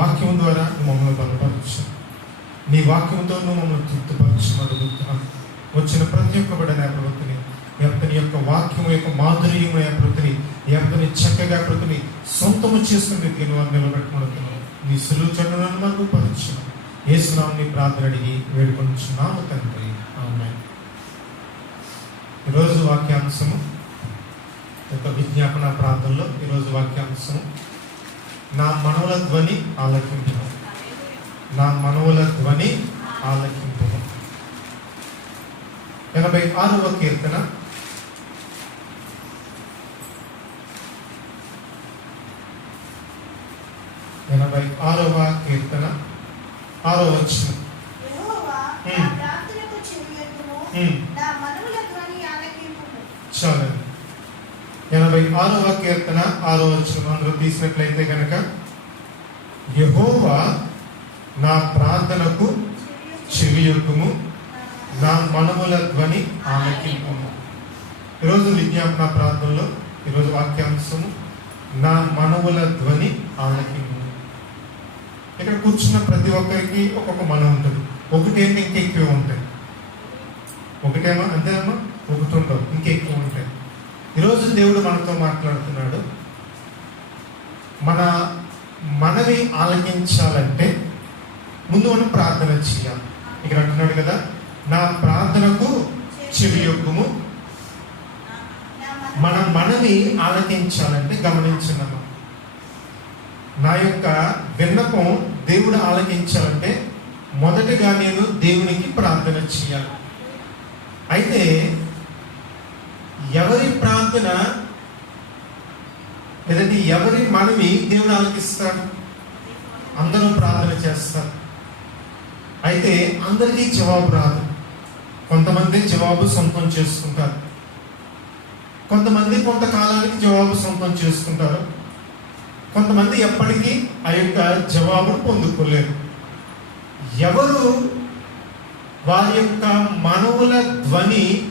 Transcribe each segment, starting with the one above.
వాక్యం ద్వారా నువ్వు మమ్మల్ని బలపరచు. నీ వాక్యంతో నువ్వు మమ్మల్ని తృప్తిపరచమని అడుగుతున్నాను. వచ్చిన ప్రతి ఒక్క బిడ్డ ప్రవృత్తిని ఎంతని ఎవరిని యొక్క వాక్యం యొక్క మాధుర్యమైన ప్రతిని ఎవరిని చక్కగా ప్రతిని సొంతము చేసుకుని దీని వారు నిలబెట్టుకుంటున్నాను నీ సులువు చెడులను మనకు పరచు ఏసునాం ప్రార్థన అడిగి వేడుకొంచున్నాము తండ్రి. ఆమె ఈరోజు వాక్యాంశము ఒక విజ్ఞాపన ప్రాంతంలో ఈరోజు వాక్యాంశము నా మనవుల ధ్వని ఆలకింపు నా మనవుల ధ్వని ఆలకింపు ఎనభై ఆరవ కీర్తన. ఎనభై ఆరవ కీర్తన. ఆరో వచ్చిన యెహోవా, నా ఉమ్. ప్రార్థనకు చెవియొగ్గుము, ఉమ్. నా మనవుల ధ్వని ఆలకింపుము. చాలండి ఇరవై ఆరవ కీర్తన ఆరో వచ్చిన తీసినట్లయితే కనుక యహోవా నా ప్రార్థనకు చెవియొగ్గుము నా మనముల ధ్వని ఆలకింపుము. ఈరోజు విజ్ఞాపన ప్రాంతంలో ఈరోజు వాక్యాంశము నా మనవుల ధ్వని ఆలకింపు ఇక్కడ కూర్చున్న ప్రతి ఒక్కరికి ఒక్కొక్క మనం ఉంటుంది. ఒకటేమో ఇంకెక్కువ ఉంటాయి. ఒకటేమో అంతేనమ్మా ఒకటి ఉండవు ఇంకెక్కువ ఉంటాయి. ఈరోజు దేవుడు మనతో మాట్లాడుతున్నాడు. మన మనవి ఆలకించాలంటే ముందు మనం ప్రార్థన చేయాలి. ఇక్కడ అంటున్నాడు కదా నా ప్రార్థనకు చెవి యొక్కము. మన మనవి ఆలకించాలంటే గమనించున్నాము నా యొక్క విన్నపం దేవుడు ఆలకించాలంటే మొదటగా నేను దేవునికి ప్రార్థన చేయాలి. అయితే ఎవరి ప్రార్థన లేదంటే ఎవరి మనవి దేవుడు ఆలకిస్తాడు? అందరూ ప్రార్థన చేస్తారు. అయితే అందరికీ జవాబు రాదు. కొంతమంది జవాబు సొంతం చేసుకుంటారు. కొంతమంది కొంతకాలానికి జవాబు సొంతం చేసుకుంటారు. కొంతమంది ఎప్పటికీ ఆ యొక్క జవాబును పొందుకోలేరు. ఎవరు వారి యొక్క మనవుల ధ్వని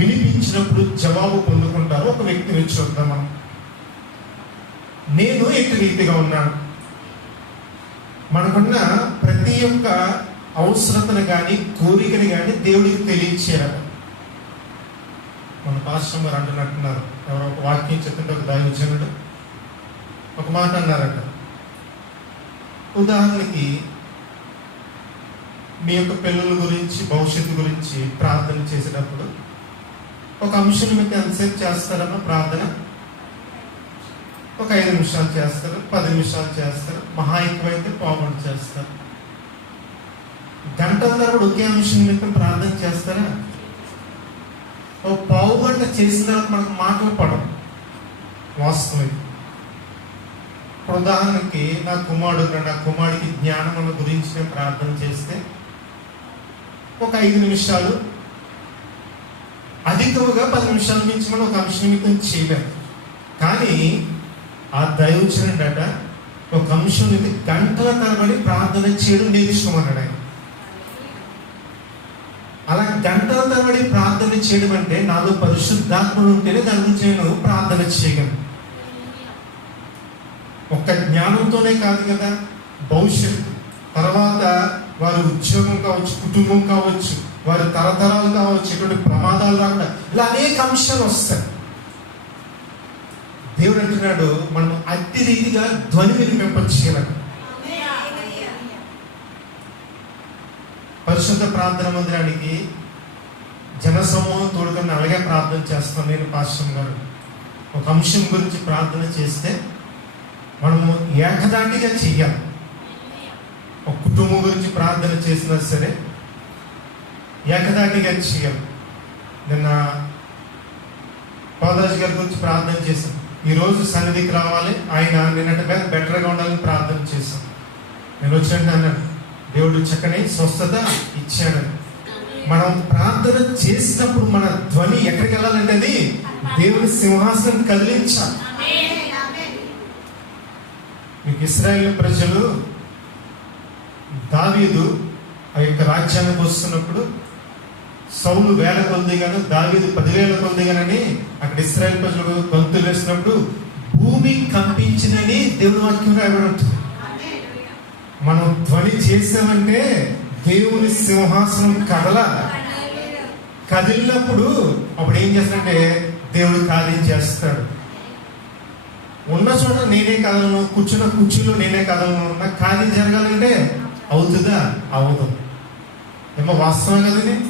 వినిపించినప్పుడు జవాబు పొందుకుంటారు. ఒక వ్యక్తిని చూద్దాం మనం. నేను ఎట్టి రీతిగా ఉన్నాను? మనకున్న ప్రతి ఒక్క అవసరతను కానీ కోరికని కానీ దేవుడికి తెలియచేయాలి. మన పాశ్రమ గారు అంటున్నట్టున్నారు. ఎవరో ఒక వాక్యం చెప్తుంటే ఒక దైవజనుడు ఒక మాట అన్నారట. ఉదాహరణకి మీ యొక్క పిల్లల గురించి భవిష్యత్తు గురించి ప్రార్థన చేసేటప్పుడు ఒక అంశం మీకు ఎంతసేపు చేస్తారన్న ప్రార్థన. ఒక ఐదు నిమిషాలు చేస్తారు పది నిమిషాలు చేస్తారు మహా ఎక్కువైతే పావుగంట చేస్తారు. గంటల ఒకే అంశం మీద ప్రార్థన చేస్తారా? ఓ పావు గంట చేసిన తర్వాత మనకు మాటలు పడవు. వాస్తవం ఇప్పుడు ఉదాహరణకి నా కుమారుడు నా కుమారుడికి జ్ఞానముల గురించి నేను ప్రార్థన చేస్తే ఒక ఐదు నిమిషాలు అధికముగా పది నిమిషాల నుంచి మనం ఒక అంశం నిమిత్తం చేయలేం. కానీ ఆ దైవచనుడట ఒక అంశం నిమిత్తం గంటల తరబడి ప్రార్థన చేయడం నేర్చుకోమన్నాడు ఆయన. అలా గంటల తరబడి ప్రార్థన చేయడం అంటే నాలో పరిశుద్ధాత్మలు ఉంటేనే దాని గురించి నేను ప్రార్థన చేయగలను. ఒక్క జ్ఞానంతోనే కాదు కదా భవిష్యత్తు. తర్వాత వారి ఉద్యోగం కావచ్చు కుటుంబం కావచ్చు వారి తరతరాలుగా వచ్చేటువంటి ప్రమాదాలు రాకుండా ఇలా అనేక అంశాలు వస్తాయి. దేవుడు అంటున్నాడు మనం అతి రీతిగా ధ్వని వినిపింపచేయాలని పరిశుద్ధ ప్రార్థన మందిరానికి జనసమూహం తోడుకొని అలాగే ప్రార్థన చేస్తాం. నేను పాశ్రం గారు ఒక అంశం గురించి ప్రార్థన చేస్తే మనము ఏకదాటిగా చెయ్యాలి. ఒక కుటుంబం గురించి ప్రార్థన చేసినా సరే ఏకదాటిగా చేయాలి నిన్న పాదరాజు గారి గురించి ప్రార్థన చేశాం. ఈరోజు సన్నిధికి రావాలి. ఆయన నిన్నటి మీద బెటర్గా ఉండాలని ప్రార్థన చేశాం. నేను వచ్చినట్టు అన్నాడు దేవుడు చక్కని స్వస్థత ఇచ్చాడు. మనం ప్రార్థన చేసినప్పుడు మన ధ్వని ఎక్కడికి వెళ్ళాలంటే దేవుని సింహాసనం కదిలించాలి. మీకు ఇస్రాయేల్ ప్రజలు దావీదు ఆ యొక్క రాజ్యానికి వస్తున్నప్పుడు సౌలు వేల కొద్దిగాను దావీదు పదివేల కొద్దిగానని అక్కడ ఇస్రాయల్ ప్రజలు గొంతులు వేసినప్పుడు భూమి కంపించినని దేవుని వాక్యం రాయబడి మనం ధ్వని చేసామంటే దేవుని సింహాసనం కదల. కదిలినప్పుడు అప్పుడు ఏం చేస్తాడంటే దేవుడు కార్యం చేస్తాడు. ఉన్న చోట నేనే కదలను కూర్చున్న కుర్చీలో నేనే కదలను నాకు కార్యం జరగాలంటే అవుతుందా? అవదు. ఏమో వాస్తవం కదండి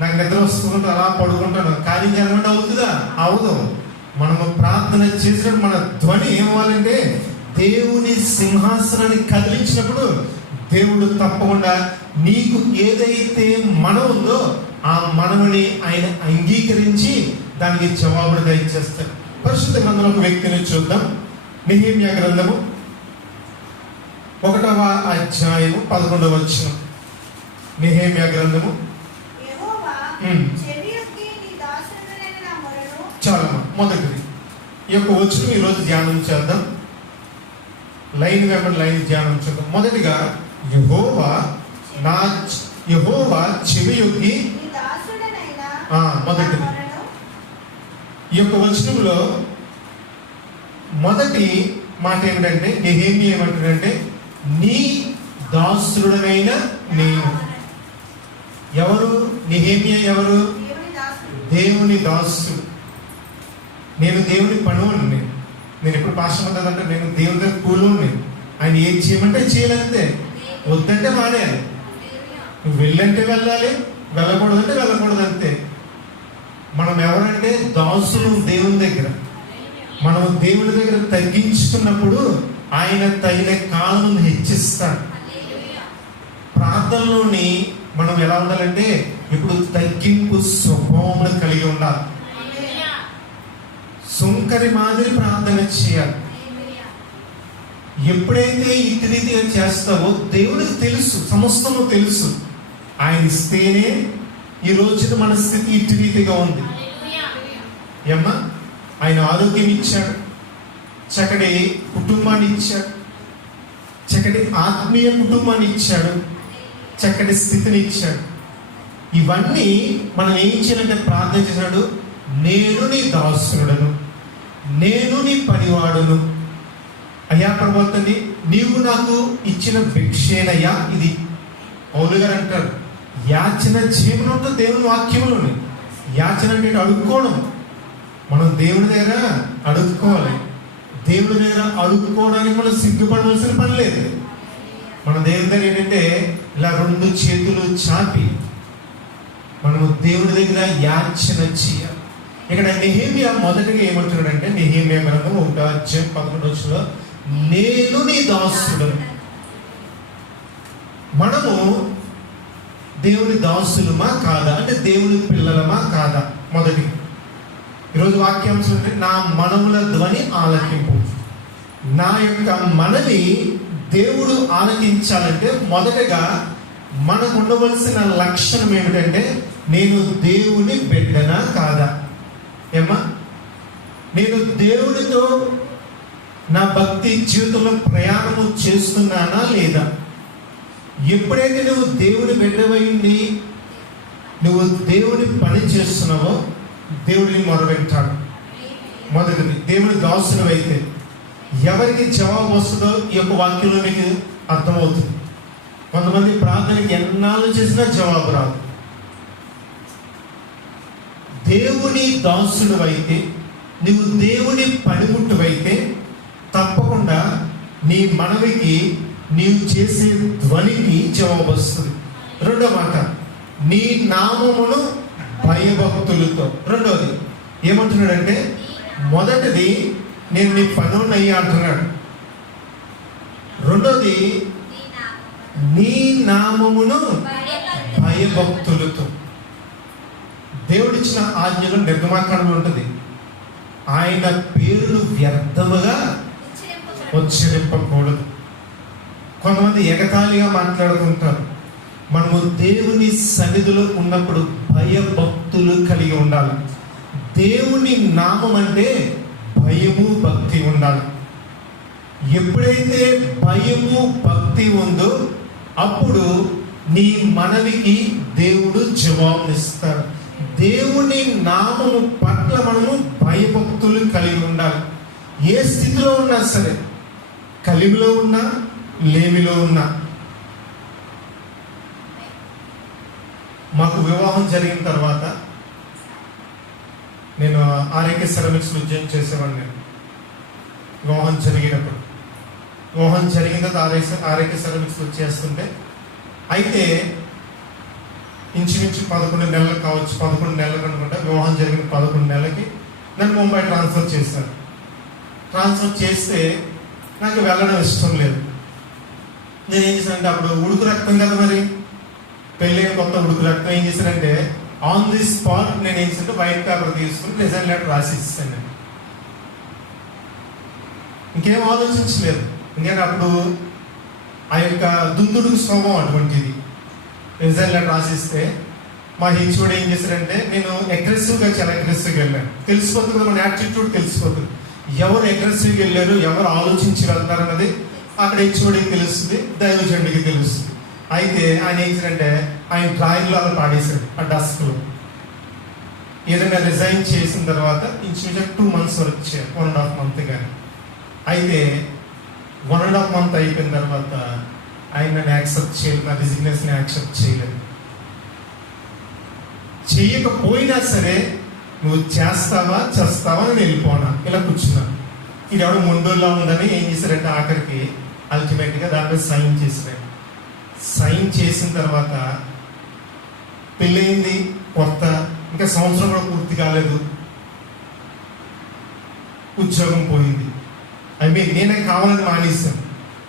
నాకు నిద్ర వస్తుంటే అలా పడుకుంటాను. కానీ జరగకుండా అవుతుందా? అవదు మనము ప్రార్థన చేసినప్పుడు మన ధ్వని ఏమవ్వాలంటే దేవుని సింహాసనాన్ని కదిలించినప్పుడు దేవుడు తప్పకుండా నీకు ఏదైతే మన ఉందో ఆ మనవుని ఆయన అంగీకరించి దానికి జవాబును దయచేస్తాడు. పరిశుద్ధ గ్రంథంలో ఒక వ్యక్తిని చూద్దాం. నిహేమ్య గ్రంథము ఒకటవ అధ్యాయము పదకొండవ వచ్చిన నిహేమ్య గ్రంథము చాలా మొదటిది. ఈ యొక్క వచ్చిన ఈరోజు ధ్యానం చేద్దాం. లైన్ వెంబడి లైన్ ధ్యానం చేద్దాం. మొదటిగా యహోవా నా యహోవా చెవి యొక్క మొదటిది. ఈ యొక్క వచనంలో మొదటి మాట ఏమిటంటే నేనేమి ఏమంటాడంటే నీ దాసుడనైన నేను. ఎవరు? నెహేమియ ఎవరు? దేవుని దాసు నేను దేవుని పనువుని నేను. ఎప్పుడు పాశ్రం అంటే నేను దేవుని దగ్గర కూలుని ఆయన ఏం చేయమంటే చేయలేదంతే వద్దంటే మానేయాలి నువ్వు వెళ్ళంటే వెళ్ళాలి వెళ్ళకూడదంటే వెళ్ళకూడదు అంతే. మనం ఎవరంటే? దాసులు దేవుని దగ్గర. మనం దేవుని దగ్గర తగ్గించుకున్నప్పుడు ఆయన తగిన కాలం హెచ్చిస్తాడు. ప్రార్థనలోని మనం ఎలా ఉండాలంటే ఇప్పుడు తగ్గింపు స్వభావం కలిగి ఉండాలి. సుంకరి మాదిరి ప్రార్థన చేయాలి. ఎప్పుడైతే ఇటు రీతిగా చేస్తావో దేవుడికి తెలుసు సమస్తము తెలుసు. ఆయన ఇస్తేనే ఈ రోజున మన స్థితి ఇటు రీతిగా ఉంది. ఏమ్మా? ఆయన ఆరోగ్యం ఇచ్చాడు. చక్కటి కుటుంబాన్ని ఇచ్చాడు. చక్కటి ఆత్మీయ కుటుంబాన్ని ఇచ్చాడు. చక్కటి స్థితిని ఇచ్చాడు. ఇవన్నీ మనం ఏం చేయాలంటే ప్రార్థన చేసినాడు నేను నీ దాసుడను. నేను నీ పనివాడును. అయ్యా ప్రభుత్వని నీవు నాకు ఇచ్చిన భిక్షేనయ్యా ఇది. పౌలు గారు అంటారు యాచన చేయమనంటే దేవుని వాక్యములోని. యాచన అంటే అడుక్కోవడం. మనం దేవుని దగ్గర అడుక్కోవాలి. దేవుని దగ్గర అడుక్కోవడానికి మనం సిగ్గుపడవలసిన పని లేదు. మన దేవుని దగ్గర ఏంటంటే ఇలా రెండు చేతులు చాపి మనము దేవుడి దగ్గర యాచన చేయాలి. ఇక్కడ నెహేమియా మొదటిగా ఏమంటున్నాడంటే నెహేమియా గ్రంథం ఒకటో అధ్యాయం పదకొండు వచ్చిన నేను నీ దాసుడు మనము దేవుని దాసులమా కాదా? అంటే దేవుని పిల్లలమా కాదా? మొదటి. ఈరోజు వాక్యాంశం అంటే నా మనముల ధ్వని ఆలకింపు. నా యొక్క మనవి దేవుడు ఆలకించాలంటే మొదటగా మనకు ఉండవలసిన లక్షణం ఏమిటంటే నేను దేవుని బిడ్డనా కాదా? ఏమ్మా? నేను దేవునితో నా భక్తి జీవితంలో ప్రయాణము చేస్తున్నానా లేదా? ఎప్పుడైతే నువ్వు దేవుని బిడ్డవైంది నువ్వు దేవుని పని చేస్తున్నావో దేవుడిని మొరబెట్టాడు మొదటిది దేవుని దాసుడు అయితే ఎవరికి జవాబు వస్తుందో ఈ యొక్క వాక్యంలో మీకు అర్థమవుతుంది. కొంతమంది ప్రార్థనకి ఎన్నాళ్ళు చేసినా జవాబు రాదు. దేవుని దాసుడు అయితే నువ్వు దేవుని పనిముట్టువైతే తప్పకుండా నీ మనవికి నీవు చేసే ధ్వనికి జవాబు వస్తుంది. రెండో మాట నీ నామమును భయభక్తులతో. రెండోది ఏమంటున్నాడంటే మొదటిది నేను నీ పనున్నయ్యా అంటున్నాడు. రెండోది నీ నామమును భయభక్తులతో. దేవుడిచ్చిన ఆజ్ఞలు నిర్గమాకాండంలో ఉంటుంది. ఆయన పేరును వ్యర్థముగా ఉచ్చరింపకూడదు. కొంతమంది ఎగతాళిగా మాట్లాడుకుంటారు. మనము దేవుని సన్నిధిలో ఉన్నప్పుడు భయభక్తులు కలిగి ఉండాలి. దేవుని నామం అంటే భయము భక్తి ఉండాలి. ఎప్పుడైతే భయము భక్తి ఉందో అప్పుడు నీ మనవికి దేవుడు జవాబునిస్తాడు దేవుని నామము పట్ల మనము భయభక్తులు కలిగి ఉండాలి. ఏ స్థితిలో ఉన్నా సరే కలిమిలో ఉన్నా లేమిలో ఉన్నా. మాకు వివాహం జరిగిన తర్వాత నేను ఆరోగ్య సెరమిక్స్ ఉద్యోగం చేసేవాడిని. వివాహం జరిగినప్పుడు. మోహన్ జరిగిన తర్వాత ఆరోగ్య ఆరోగ్య వచ్చేస్తుంటే చేస్తుంటే అయితే ఇంచుమించు పదకొండు నెలలు కావచ్చు పదకొండు నెలలు అనుకుంటా వివాహం జరిగిన పదకొండు నెలలకి నన్ను ముంబై ట్రాన్స్ఫర్ చేశాను ట్రాన్స్ఫర్ చేస్తే నాకు వెళ్ళడం ఇష్టం లేదు. నేను ఏం చేశానంటే అప్పుడు ఉడుకు రక్తం కదా మరి. పెళ్ళైన కొత్త ఉడుకు రక్తం ఏం చేశానంటే ఆన్ ది స్పాట్ నేను ఏం చేశానంటే వైట్ పేపర్ తీసుకుని రిజైన్ లెటర్ రాసి ఇస్తాను నేను ఇంకేం ఆలోచించలేదు. నేను అప్పుడు ఆ యొక్క దుందుడుకు స్వభావం అటువంటిది. రిజైన్ లెటర్ రాసిస్తే మా హెచ్ఓడి ఏం చేశారంటే నేను అగ్రెసివ్గా చాలా అగ్రెసివ్గా వెళ్ళాను. తెలిసిపోతుంది కదా మన యాటిట్యూడ్ తెలిసిపోతుంది. ఎవరు అగ్రెసివ్గా వెళ్ళారు ఎవరు ఆలోచించి వెళ్తారు అన్నది అక్కడ హెచ్ఓడికి తెలుస్తుంది? దైవజనుడికి తెలుస్తుంది. అయితే ఆయన ఏం చేశారంటే ఆయన డ్రాయింగ్లో అలా పాడేశాడు ఆ డస్క్లో ఏదైనా రిజైన్ చేసిన తర్వాత ఇంచుమించు టూ మంత్స్ వరకు వన్ అండ్ హాఫ్ మంత్ కానీ అయితే వన్ అండ్ హాఫ్ మంత్ అయిపోయిన తర్వాత ఆయన నన్ను యాక్సెప్ట్ చేయలేదు నా రిజిగ్నేషన్ యాక్సెప్ట్ చేయలేదు చేయకపోయినా సరే నువ్వు చేస్తావా చేస్తావా అని వెళ్ళిపోనా ఇలా కూర్చున్నా ఇది ఎవడో ముండోల్లో ఉందని ఏం చేశారంటే ఆఖరికి అల్టిమేట్గా దాని సైన్ చేశారు సైన్ చేసిన తర్వాత పెళ్ళయింది కొత్త ఇంకా సంవత్సరం కూడా పూర్తి కాలేదు ఉద్యోగం పోయింది ఐ మీన్ నేనే కావాలని మానేశాను.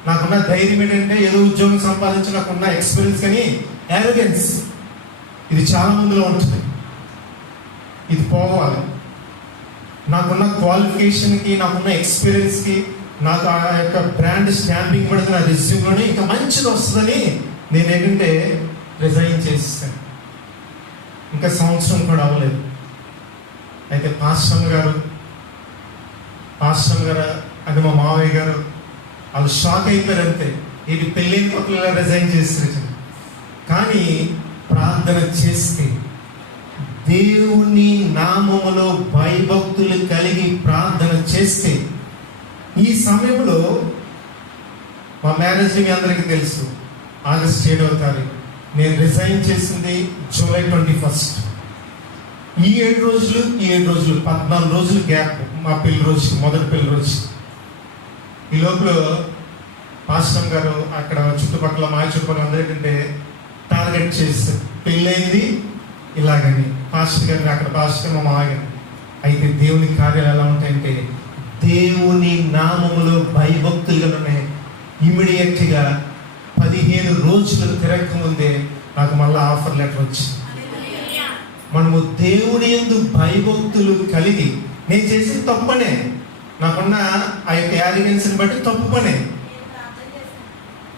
నాకున్న ధైర్యం ఏంటంటే ఏదో ఉద్యోగం సంపాదించి నాకున్న ఎక్స్పీరియన్స్ కానీ యారోగెన్స్ ఇది చాలా మందిలో ఉంటుంది. ఇది పోవాలి. నాకున్న క్వాలిఫికేషన్కి నాకున్న ఎక్స్పీరియన్స్కి నాకు ఆ యొక్క బ్రాండ్ స్టాంపింగ్ పడితే నా రెజ్యూమ్లోనే ఇంకా మంచిది వస్తుందని నేను ఏంటంటే రిజైన్ చేసేసాను. ఇంకా సంవత్సరం కూడా అవ్వలేదు. అయితే పాశ్రమ్ గారు పాశ్రమ్ గారు అది మా మావయ్య గారు. వాళ్ళు షాక్ అయిపోయారు అంతే ఇది పెళ్ళైన కొత్తలో రిజైన్ చేస్తారు కానీ ప్రార్థన చేస్తే దేవుని నామములో భయభక్తులు కలిగి ప్రార్థన చేస్తే ఈ సమయంలో మా మ్యారేజ్ మీ అందరికీ తెలుసు. ఆగస్ట్ ఏడవ తారీఖు. నేను రిజైన్ చేసింది జూలై ట్వంటీ ఫస్ట్ ఈ ఏడు రోజులు ఈ ఏడు రోజులు పద్నాలుగు రోజులు గ్యాప్ మా పెళ్ళి రోజు మొదటి పెళ్ళి రోజు ఈ లోపల పాస్టమ్ గారు అక్కడ చుట్టుపక్కల మా చుట్టుపక్కల అందరికంటే ఏంటంటే టార్గెట్ చేస్తారు పెళ్ళైంది ఇలాగని. పాస్టర్ గారిని అక్కడ పాస్టర్ మా మామయ్య అయితే దేవుని కార్యాలు ఎలా ఉంటాయంటే దేవుని నామములో భయభక్తులుగానే ఇమీడియట్గా పదిహేను రోజులు తిరగక ముందే నాకు మళ్ళీ ఆఫర్ లెటర్ వచ్చింది మనము దేవుని ఎందు భయభక్తులు కలిగి నేను చేసిన తప్పనే. నాకున్న ఆ యొక్క యాలిగెన్స్ని బట్టి తప్పు పని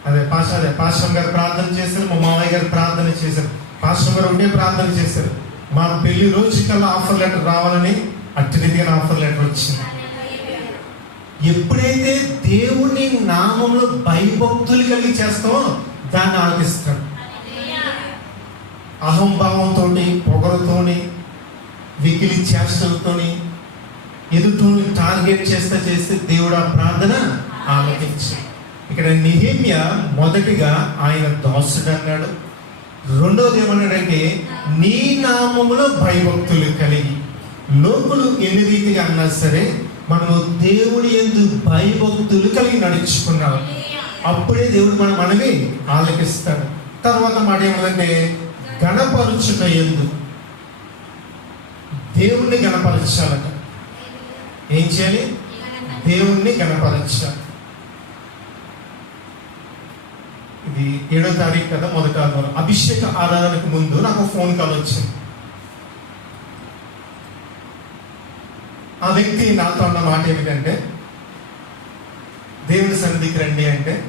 అదే పాస్టర్ అదే పాశ్వం గారు ప్రార్థన చేశారు మా మామయ్య గారు ప్రార్థన చేశారు. పాస్టర్ గారు ఉండే ప్రార్థన చేశారు. మా పెళ్ళి రోజు కల్లా ఆఫర్ లెటర్ రావాలని అట్టి ఆఫర్ లెటర్ వచ్చింది. ఎప్పుడైతే దేవుని నామంలో భయభక్తులు కలిగి చేస్తామో దాన్ని ఆలోచిస్తాడు అహంభావంతో పొగరుతోని వికిలి చేష్టలతోని ఎదుటోని టార్గెట్ చేస్తా చేస్తే దేవుడు ఆ ప్రార్థన ఆలోచించి ఇక్కడ నిహేమ్య మొదటిగా ఆయన దాసుడు అన్నాడు. రెండోది ఏమన్నాడంటే నీ నామములో భయభక్తులు కలిగి లోకులు ఎన్ని రీతిగా అన్నా సరే మనము దేవుని ఎందు భయభక్తులు కలిగి నడుచుకున్నాం. అప్పుడే దేవుడు మన మనవి ఆలకిస్తాడు. తర్వాత మాట ఏమంటే గణపరుచుట ఎందు దేవుణ్ణి గణపరచాలట. ఏం చేయాలి? దేవుణ్ణి గణపరచాలి ఇది ఏడో తారీఖు కదా మొదట ఆదివారం. అభిషేక ఆరాధనకు ముందు నాకు ఫోన్ కాల్ వచ్చింది. ఆ వ్యక్తి నాతో అన్న మాట ఏమిటంటే దేవుని సన్నిధికి రండి అంటే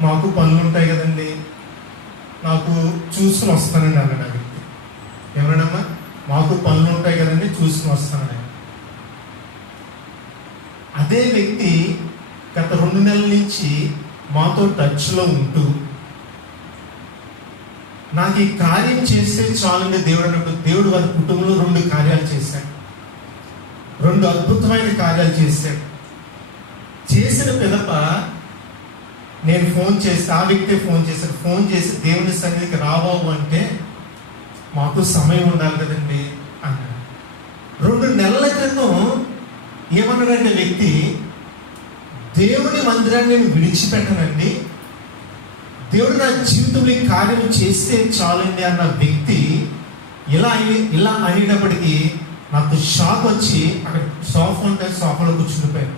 మాకు పనులు ఉంటాయి కదండి. నాకు చూసుకుని వస్తానండి అన్నాడు ఆ వ్యక్తి. ఎవరనమ్మా? మాకు పనులు ఉంటాయి కదండి చూసుకుని వస్తానని. అదే వ్యక్తి గత రెండు నెలల నుంచి మాతో టచ్లో ఉంటూ నాకు ఈ కార్యం చేస్తే చాలండి దేవుడు అన్నప్పుడు. దేవుడు వారి కుటుంబంలో రెండు కార్యాలు చేశాడు. రెండు అద్భుతమైన కార్యాలు చేశాడు. చేసిన పిదప నేను ఫోన్ చేస్తే ఆ వ్యక్తి ఫోన్ చేశాడు. ఫోన్ చేసి దేవుని సన్నిధికి రావావు అంటే మాకు సమయం ఉండాలి కదండి అన్నాడు. రెండు నెలల క్రితం ఏమన్నాడంటే వ్యక్తి దేవుని మందిరాన్ని నేను విడిచిపెట్టనండి. దేవుడు నా జీవితంలో కార్యం చేస్తే చాలండి అన్న వ్యక్తి ఇలా ఇలా అనేటప్పటికీ నాకు షాక్ వచ్చి అక్కడ సోఫా ఉంటే సోఫాలో కూర్చుండిపోయాను.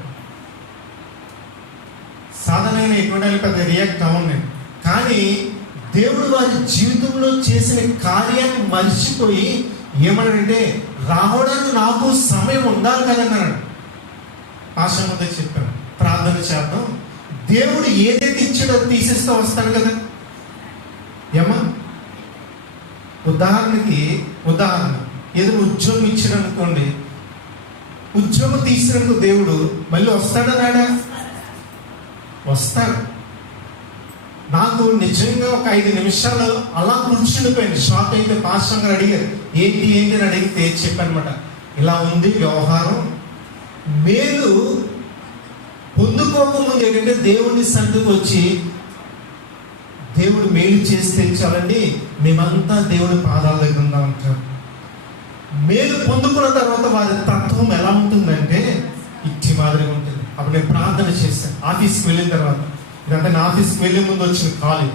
సాధారణంగా ఎటువంటి పెద్ద రియాక్ట్ అవ్వండి కానీ దేవుడు వారి జీవితంలో చేసిన కార్యాన్ని మర్చిపోయి ఏమన్నాడంటే రావడానికి నాకు సమయం ఉండాలి కదన్నాడు ఆశ ముందే చెప్పాను ప్రార్థన చేద్దాం. దేవుడు ఏదైతే ఇచ్చాడో తీసేస్తా వస్తాడు కదా. ఏమా? ఉదాహరణకి ఉదాహరణ. ఏదో ఉద్యోగం ఇచ్చాడు అనుకోండి. ఉద్యోగం తీసినందుకు దేవుడు మళ్ళీ వస్తాడా రాడా? వస్తాడు. నాకు నిజంగా ఒక ఐదు నిమిషాలు అలా కూర్చుండిపోయింది. షాక్ అయితే పాస్టర్ గారు అడిగారు. ఏంటి ఏంటి అని అడిగితే చెప్పనమాట. ఇలా ఉంది వ్యవహారం. మేలు పొందుకోకముందు ఏంటంటే దేవుని సన్నిధికి వచ్చి దేవుడు మేలు చేస్తే చాలండి మేమంతా దేవుడి పాదాల దగ్గర ఉందా ఉంటారు మేలు పొందుకున్న తర్వాత వారి తత్వం ఎలా ఉంటుందంటే ఇచ్చి మాదిరిగా ఉంటుంది. అప్పుడు నేను ప్రార్థన చేశాను. ఆఫీస్కి వెళ్ళిన తర్వాత. ఇదంతా నా ఆఫీస్కి వెళ్ళే ముందు వచ్చిన కాల్.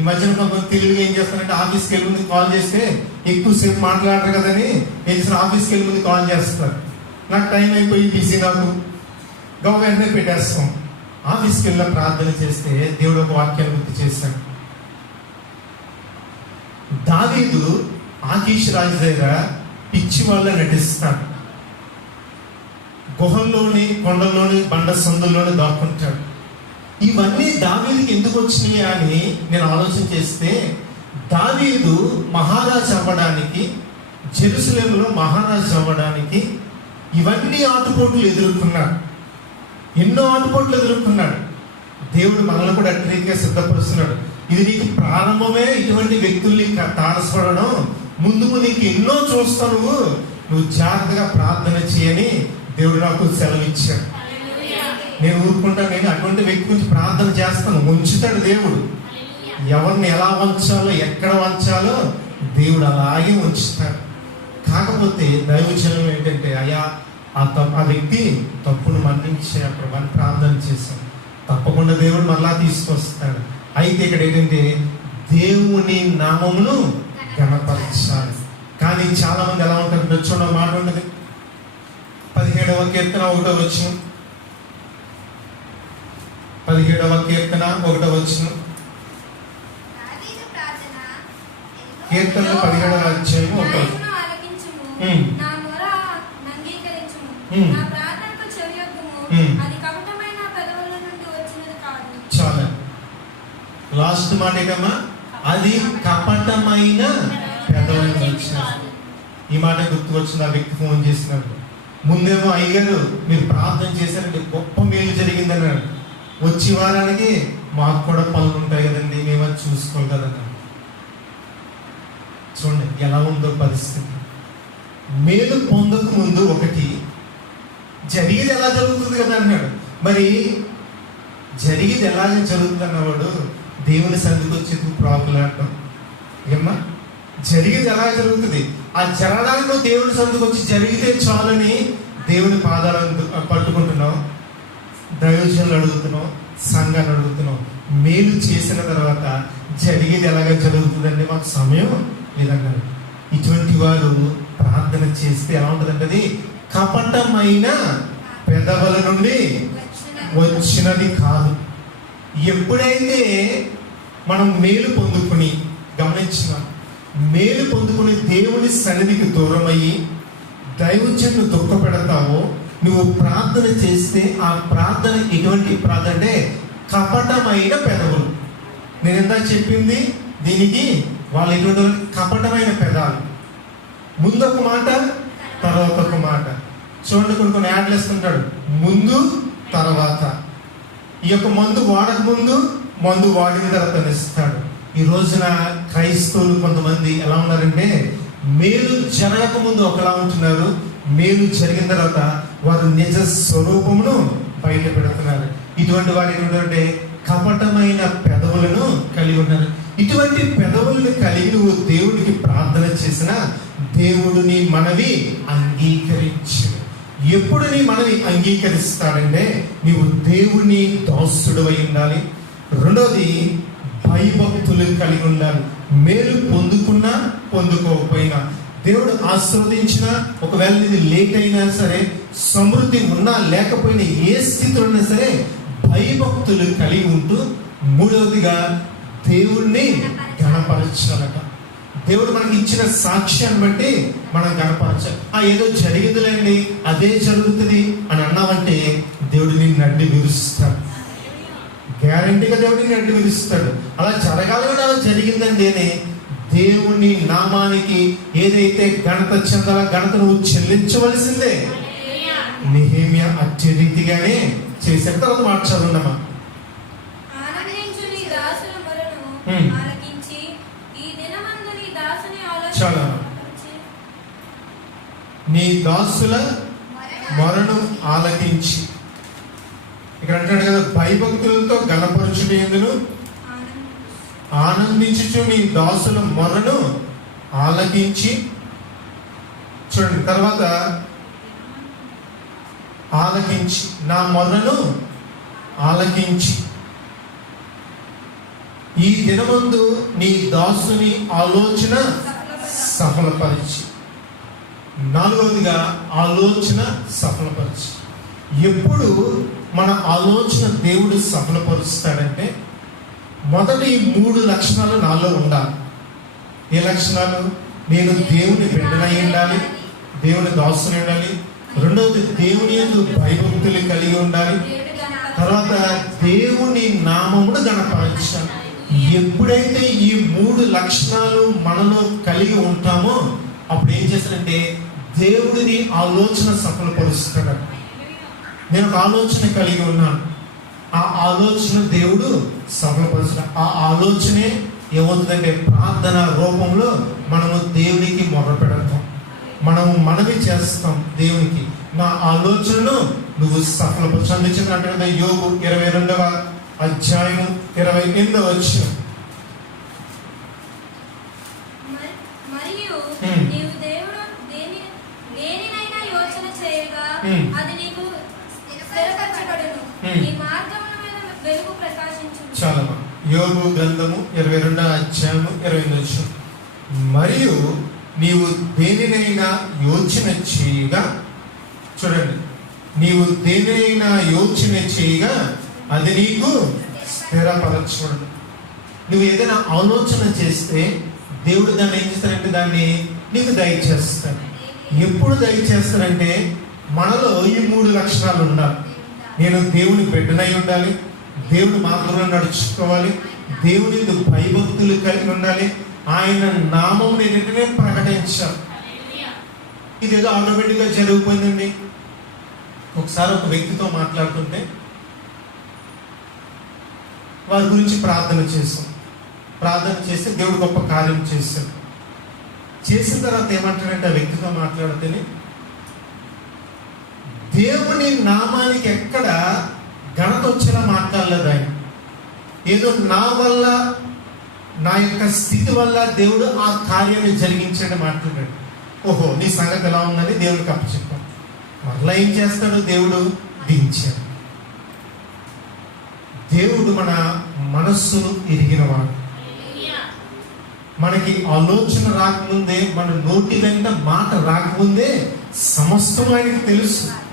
ఈ మధ్యన కొంతమంది తెలివిగా ఏం చేస్తారంటే ఆఫీస్కి వెళ్ళి ముందు కాల్ చేస్తే ఎక్కువసేపు మాట్లాడరు కదని ఏం చేసిన ఆఫీస్కి వెళ్ళి ముందు కాల్ చేస్తారు. నాకు టైం అయిపోయి బిజీ నాకు. గవ వెంటనే పెట్టేస్తాం. ఆఫీస్కి వెళ్ళిన ప్రార్థన చేస్తే దేవుడు ఒక వాక్యాన్ని గుర్తు చేశాడు దావీదు ఆకీష్ రాజు దగ్గర పిచ్చి వల్ల నటిస్తాడు. గుహల్లోని కొండల్లోని బండ సందుల్లోని దాక్కుంటాడు. ఇవన్నీ దావీదికి ఎందుకు వచ్చినాయి అని నేను ఆలోచన చేస్తే దావీదు మహారాజు అవ్వడానికి జెరూసలేములో మహారాజు అవ్వడానికి ఇవన్నీ ఆటుపోట్లు ఎదుర్కొన్నాడు. ఎన్నో ఆటుపోట్లు ఎదుర్కొన్నాడు. దేవుడు మనల్ని కూడా అట్రీతిగా సిద్ధపరుస్తున్నాడు. ఇది నీకు ప్రారంభమే ఇటువంటి వ్యక్తుల్ని తారసపడడం. ముందుకు నీకు ఎన్నో చూస్తావు. నువ్వు నువ్వు జాగ్రత్తగా ప్రార్థన చేయని దేవుడు నాకు సెలవు ఇచ్చాడు నేను ఊరుకుంటాను నేను అటువంటి వ్యక్తి గురించి ప్రార్థన చేస్తాను. ఉంచుతాడు దేవుడు. ఎవరిని ఎలా వంచాలో ఎక్కడ వంచాలో దేవుడు అలాగే ఉంచుతాడు కాకపోతే దైవజనం ఏంటంటే అయ్యా ఆ తప్పు ఆ వ్యక్తి తప్పును మన్నించే అప్పుడు మనం ప్రార్థన చేశాం తప్పకుండా దేవుడు మరలా తీసుకొస్తాడు. అయితే ఇక్కడ ఏంటంటే దేవుని నామమును గణపరచాలి కానీ చాలామంది ఎలా ఉంటారు? మీరు చూడండి మాట ఉండదు పదిహేడవ కీర్తన ఒకటో వచ్చింది పదిహేడవ కీర్తన ఒకటో వచ్చిన దావీదు ప్రార్థన ఎంతో కీర్తనలు పదిహేడవ అధ్యాయం ఒకటో నాయకును ఆలకించుము. ఉమ్. నా మొర అంగీకరించుము. ఉమ్. నా ప్రార్థనకు ఉమ్. అది కపటమైన పెదవుల నుండి వచ్చినది కాదు. చాలా. లాస్ట్ మాట ఏంటమ్మా? అది కపటమైన పెదవుల నుంచి వచ్చినది. ఈ మాట గుర్తుకొచ్చింది ఆ వ్యక్తి ఫోన్ చేసినప్పుడు. ముందేమో అయ్యారు మీరు ప్రార్థన చేశారంటే గొప్ప మేలు జరిగింది అన్నాడు వచ్చే వారానికి మాకు కూడా పనులు ఉంటాయి కదండి మేము అది చూసుకోవాలి కదన్నాడు చూడండి ఎలా ఉందో పరిస్థితి. మేలు పొందక ముందు ఒకటి జరిగేది ఎలా జరుగుతుంది కదా అన్నాడు. మరి జరిగేది ఎలా జరుగుతుంది అన్నవాడు దేవుని సంధికి వచ్చేందుకు ప్రాకులాడటం ఏమ్మా? జరిగేది ఎలా జరుగుతుంది? ఆ జరగడానికి దేవుని సందుకు వచ్చి జరిగితే చాలని దేవుని పాదాలను పట్టుకుంటున్నావు. దయోజనులు అడుగుతున్నాం సంఘాన్ని అడుగుతున్నాం మేలు చేసిన తర్వాత జరిగేది ఎలాగ జరుగుతుందండి మాకు సమయం లేదన్నారు ఇటువంటి వారు ప్రార్థన చేస్తే ఎలా ఉంటుందంటే అది కపటమైన పెదవుల నుండి వచ్చినది. వచ్చినది కాదు. ఎప్పుడైతే మనం మేలు పొందుకుని గమనించిన మేలు పొందుకుని దేవుని సన్నిధికి దూరమయ్యి దైవజన్ను దుఃఖపెడతావో నువ్వు ప్రార్థన చేస్తే ఆ ప్రార్థన ఎటువంటి ప్రార్థన అంటే కపటమైన పెదవులు. నేను ఎంత చెప్పింది దీనికి వాళ్ళు ఎటువంటి కపటమైన పెదాలు. ముందు ఒక మాట తర్వాత ఒక మాట. చూడండి కొన్ని కొన్ని యాడ్లు వేస్తుంటాడు. ముందు తర్వాత. ఈ యొక్క మందు వాడక ముందు మందు వాడిన తర్వాత ఇస్తాడు ఈ రోజున క్రైస్తవులు కొంతమంది ఎలా ఉన్నారంటే మేలు జరగక ముందు ఒకలా ఉంటున్నారు. మేలు జరిగిన తర్వాత వారు నిజ స్వరూపమును బయట పెడుతున్నారు. ఇటువంటి వారు ఏంటంటే కపటమైన పెదవులను కలిగి ఉన్నారు. ఇటువంటి పెదవులను కలిగి నువ్వు దేవుడికి ప్రార్థన చేసిన దేవుడు నీ మనవి అంగీకరించు ఎప్పుడు నీ మనవి అంగీకరిస్తాడంటే నీవు దేవుని దాసుడు అయి ఉండాలి. రెండోది భయభక్తులు కలిగి ఉండాలి. మేలు పొందుకున్నా పొందుకోకపోయినా. దేవుడు ఆస్వాదించినా ఒకవేళ ఇది లేట్ అయినా సరే సమృద్ధి ఉన్నా లేకపోయినా ఏ స్థితిలో ఉన్నా సరే భయభక్తులు కలిగి ఉంటూ మూడవదిగా దేవుణ్ణి గణపరచాలట. దేవుడు మనకి ఇచ్చిన సాక్ష్యాన్ని బట్టి మనం గణపరచాలి. ఆ ఏదో జరిగిందిలేండి అదే జరుగుతుంది అని అన్నామంటే దేవుడు నిన్ను అడ్డు విరుస్తాడు. గ్యారంటీగా దేవుడు నిన్ను అడ్డు విరుస్తాడు. అలా జరగాలని అలా జరిగిందండి అని దేవుని నామానికి ఏదైతే ఘనత చెందాల ఘనత నువ్వు చెల్లించవలసిందే. నిహేమియ అట్టి రీతిగానే చేసిన తర్వాత దాసుని చాలా. నీ దాసుల మొరను ఆలకించి. ఇక్కడ అంటాడు కదా భయభక్తులతో గణపరుచుటేందును ఆనందించుచు నీ దాసుల మొరను ఆలకించి చూడండి తర్వాత ఆలకించి నా మొరను ఆలకించి. ఈ దినమందు నీ దాసుని ఆలోచన సఫలపరిచి. నాలుగవదిగా ఆలోచన సఫలపరిచి. ఎప్పుడు మన ఆలోచన దేవుడు సఫలపరుస్తాడంటే మొదటి మూడు లక్షణాలు నాలో ఉండాలి. ఏ లక్షణాలు? నేను దేవుని బిడ్డనై ఉండాలి దేవుని దాసుని ఉండాలి. రెండవది దేవుని యందు భయభక్తులు కలిగి ఉండాలి. తర్వాత దేవుని నామమును గణపరచాలి. ఎప్పుడైతే ఈ మూడు లక్షణాలు మనలో కలిగి ఉంటామో అప్పుడు ఏం చేస్తాడంటే దేవుడిని ఆలోచన సఫలపరుస్తాడు. నేను ఒక ఆలోచన కలిగి ఉన్నాను. ఆ ఆలోచన దేవుడు సఫలపరుస్తాడు ఆ ఆలోచనే ఏమవుతుందంటే ప్రార్థన రూపంలో మనము దేవునికి మొర్ర పెడతాం మనము మనవి చేస్తాం దేవునికి. నా ఆలోచనను నువ్వు సఫలపరచు. అంటే యోగు ఇరవై రెండవ అధ్యాయం ఇరవై ఎనిమిదవ వచ్చిన. అది నీకు స్థిరపరచబడును. హ్మ్. నీ మార్గముల మీద వెలుగు ప్రకాశించు చాలా యోగు గ్రంథము ఇరవై రెండవ అధ్యాయము ఇరవై వచ్చిన మరియు నీవు దేనినైనా యోచన చేయగా చూడండి. నీవు దేనినైనా యోచన చేయగా అది నీకు స్థిరపరచబడు నువ్వు ఏదైనా ఆలోచన చేస్తే దేవుడు దాన్ని ఏం చేస్తాడంటే దాన్ని నీకు దయచేస్తాడు. ఎప్పుడు దయచేస్తాడంటే మనలో ఈ మూడు లక్షణాలు ఉండాలి. నేను దేవుని బిడ్డనై ఉండాలి. దేవుని మార్గంలో నడుచుకోవాలి. దేవుని భయభక్తులు కలిగి ఉండాలి. ఆయన నామం నింటనే ప్రకటించాను. ఇది ఇదేదో ఆటోమేటిక్గా జరిగిపోయిందండి. ఒకసారి ఒక వ్యక్తితో మాట్లాడుతుంటే వారి గురించి ప్రార్థన చేస్తాం ప్రార్థన చేస్తే దేవుడు గొప్ప కార్యం చేశాడు. చేసిన తర్వాత ఏమంటాడంటే ఆ వ్యక్తితో మాట్లాడితేనే దేవుని నామానికి ఎక్కడ ఘనత వచ్చేలా మాట్లాడలేదు ఆయన. ఏదో నా వల్ల నా యొక్క స్థితి వల్ల దేవుడు ఆ కార్యాన్ని జరిగించండి మాట్లాడాడు. ఓహో నీ సంగతి ఎలా ఉందని దేవుడికి అప్పచెప్పాం మరలా ఏం చేస్తాడు దేవుడు? దించాడు. దేవుడు మన మనస్సును ఎరిగినవాడు. మనకి ఆలోచన రాకముందే మన నోటి వెంట మాట రాకముందే సమస్తం ఆయనకి తెలుసు.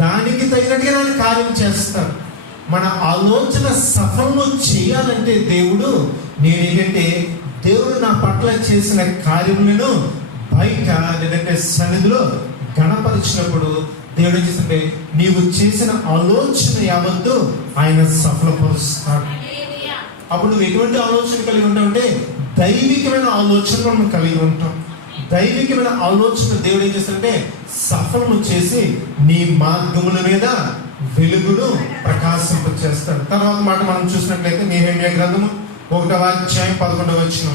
దానికి తగినట్టుగా ఆయన కార్యం చేస్తాడు మన ఆలోచన సఫలం చేయాలంటే దేవుడు నేనేంటంటే దేవుడు నా పట్ల చేసిన కార్యములను బయట లేదంటే సన్నిధిలో గణపరిచినప్పుడు దేవుడు చేస్తుంటే నీవు చేసిన ఆలోచన యావత్తు ఆయన సఫలపరుస్తాడు. అప్పుడు నువ్వు ఎటువంటి ఆలోచన కలిగి ఉంటావంటే దైవికమైన ఆలోచన మనం కలిగి ఉంటాం. దైవికమైన ఆలోచన దేవుడు ఏం చేస్తాడంటే సఫలము చేసి నీ మార్గముల మీద వెలుగును ప్రకాశింప చేస్తాడు తర్వాత మాట మనం చూసినట్లయితే నేహేమియా గ్రంథము ఒకటవ అధ్యాయం పదకొండవ వచ్చిన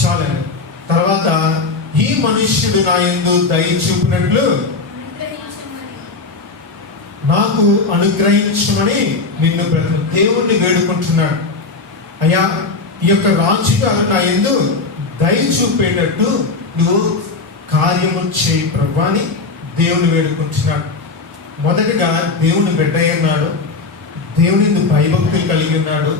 చాలండి. తర్వాత ఈ మనుష్యుడు నా యందు దయ చూపినట్లు నాకు అనుగ్రహించమని నిన్ను దేవుణ్ణి వేడుకుంటున్నాడు. అయ్యా ఈ యొక్క రాజుగారు నా ఎందు దయ చూపేటట్టు నువ్వు కార్యము చేయి ప్రభాని దేవుని వేడుకుంటున్నాడు. మొదటిగా దేవుని బిడ్డ దేవుని భయభక్తులు కలిగి ఉన్నాడు.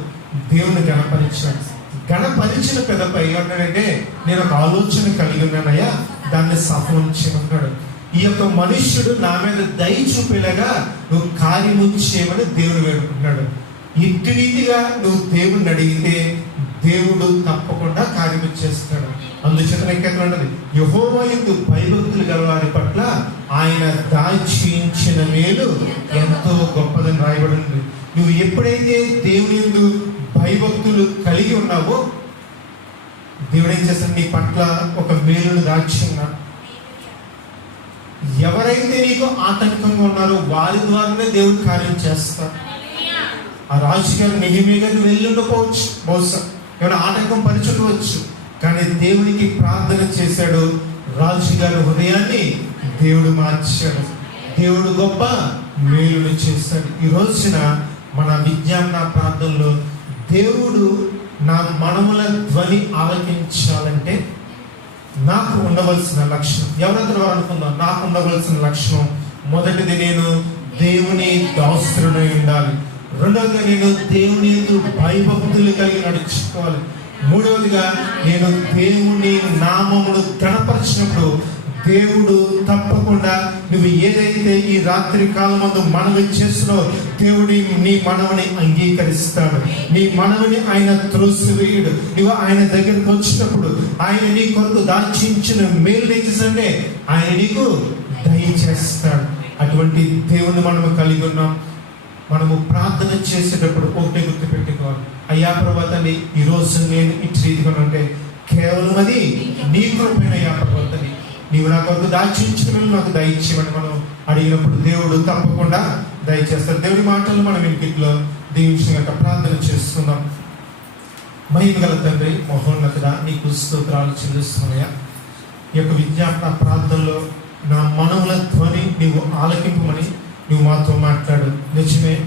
దేవుని గణపరిచాడు. గణపరిచిన పెదపై ఏమన్నాడంటే నేను ఒక ఆలోచన కలిగి ఉన్నానయ్యా దాన్ని సఫలం చేయమన్నాడు. ఈ యొక్క మనుష్యుడు నా మీద దయ చూపేలాగా నువ్వు కార్యము చేయమని దేవుడు వేడుకుంటున్నాడు ఇంటి రీతిగా నువ్వు దేవుణ్ణి అడిగితే దేవుడు తప్పకుండా కార్యము చేస్తాడు. అందుచేత ఎక్కడ ఉన్నది యహోవా ఎందు భయభక్తులు గల వారి పట్ల ఆయన దాచించిన మేలు ఎంతో గొప్పదని రాయబడి ఉంది. నువ్వు ఎప్పుడైతే దేవుని ఎందు భయభక్తులు కలిగి ఉన్నావో దేవుడు ఏం చేస్తాడు? నీ పట్ల ఒక మేలును దాచి ఉన్నాడు ఎవరైతే నీకు ఆటంకంగా ఉన్నారో వారి ద్వారానే దేవుడు కార్యం చేస్తాడు. ఆ రాజుగారు నిహిమే గారు వెళ్ళి ఉండకపోవచ్చు బహుశా ఏమైనా ఆటంకం పరిచుండవచ్చు కానీ దేవునికి ప్రార్థన చేశాడు రాజుగారి హృదయాన్ని దేవుడు మార్చాడు. దేవుడు గొప్ప మేలులు చేశాడు. ఈ రోజున మన విజ్ఞాపన ప్రాంతంలో దేవుడు నా మనముల ధ్వని ఆలకించాలంటే నాకు ఉండవలసిన లక్ష్యం ఎవరందరూ అనుకుందాం? నాకు ఉండవలసిన లక్ష్యం మొదటిది నేను దేవుని దాసుడై ఉండాలి. రెండవదిగా నేను దేవుని ఎందు భయభక్తులు కలిగి నడుచుకోవాలి. మూడవదిగా నేను దేవుని నామమును గణపరిచినప్పుడు దేవుడు తప్పకుండా నువ్వు ఏదైతే ఈ రాత్రి కాలమందు మనవి చేస్తున్నావు దేవుడి నీ మనవని అంగీకరిస్తాడు. నీ మనవిని ఆయన త్రోసివేయుడు. నువ్వు ఆయన దగ్గరకు వచ్చినప్పుడు ఆయన నీ కొరకు దాచించిన మేలు నేర్చేసంటే ఆయన నీకు దయచేస్తాడు. అటువంటి దేవుని మనము కలిగి ఉన్నాం. మనము ప్రార్థన చేసేటప్పుడు ఒకటే గుర్తు పెట్టుకోవాలి అయ్యా ప్రభాతని ఈ రోజు నేను ఇటు రీతిగా కేవలం అది నీ కృపైన అయ్యా ప్రభాతని నీవు నా కొరకు దాచించడం నాకు దయచేయమని మనం అడిగినప్పుడు దేవుడు తప్పకుండా దయచేస్తారు. దేవుడి మాటలు మనం ఇంటిలో దీవించిన యొక్క ప్రార్థన చేస్తున్నాం మహిమ గల తండ్రి మహోన్నతుడ నీకు స్తోత్రాలు చెల్లిస్తున్నాయా. ఈ యొక్క విజ్ఞాపన ప్రార్థనలో నా మనవుల ధ్వని నీవు ఆలకింపమని నువ్వు మాతో మాట్లాడు. నిజమే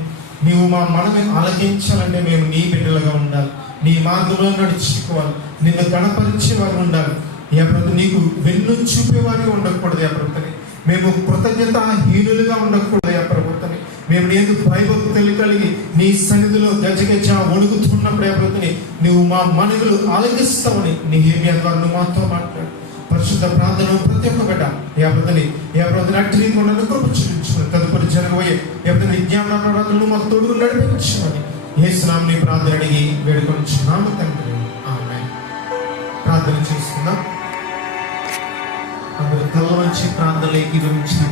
నీవు మా మనమే ఆలకించాలంటే మేము నీ బిడ్డలుగా ఉండాలి. నీ మార్గంలో నడుచుకోవాలి. నిన్ను గణపరిచే వారు ఉండాలి. ఏ ప్రభు నీకు వెన్ను చూపేవారి ఉండకూడదు ఏ మేము కృతజ్ఞత హీనులుగా ఉండకూడదు ఏ ప్రభుత్వని మేము నేను భయభక్తులు కలిగి నీ సన్నిధిలో గజగజ వణుకుతున్నప్పుడు ఏ ప్రభుత్వని నువ్వు మా మనవులు ఆలకిస్తావని నీ ఏమి ద్వారా నువ్వు మాతో మాట్లాడు. పరిశుద్ధ ప్రార్థన ప్రతి ఒక్క బిడ్డ ఎవరిని ఎవరిని అట్టి ఉండను కృప చూపించుకుని తదుపరి జరగబోయే ఎవరిని విజ్ఞాపన ప్రార్థనలు మాకు తోడు నడిపించమని ఏ స్నామని ప్రార్థన అడిగి వేడుకొని తండ్రి. ఆమె ప్రార్థన చేస్తున్నాం అందరూ తల వంచి ప్రార్థనలు ఏకీభవించిన